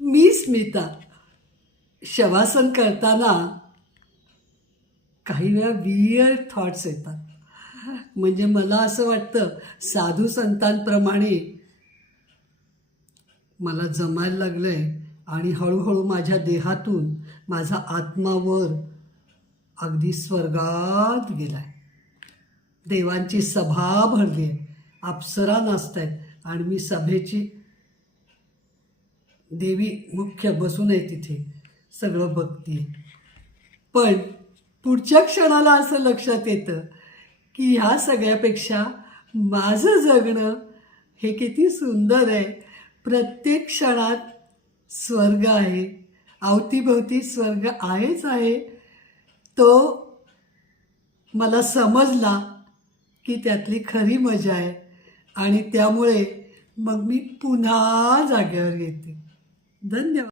मी स्मिता. शवासन करताना काही वेळा वियर थॉट्स येतात. म्हणजे मला असं वाटतं साधू संतांप्रमाणे मला जमायला लागलं आहे आणि हळूहळू माझ्या देहातून माझा आत्मावर अगदी स्वर्गात गेला आहे देवांची सभा भरली आहे अप्सरा नाचत आहेत आणि मी सभेची देवी मुख्य बसून आहे तिथे. सगळं बघते पण पुढच्या क्षणाला असं लक्षात येतं की ह्या सगळ्यापेक्षा माझं जगणं हे किती सुंदर आहे. प्रत्येक क्षणात स्वर्ग आहे. अवतीभवती स्वर्ग आहेच आहे. तो मला समजला की त्यातली खरी मजा आहे. आणि त्यामुळे मग मी पुन्हा जाग्यावर येते. dan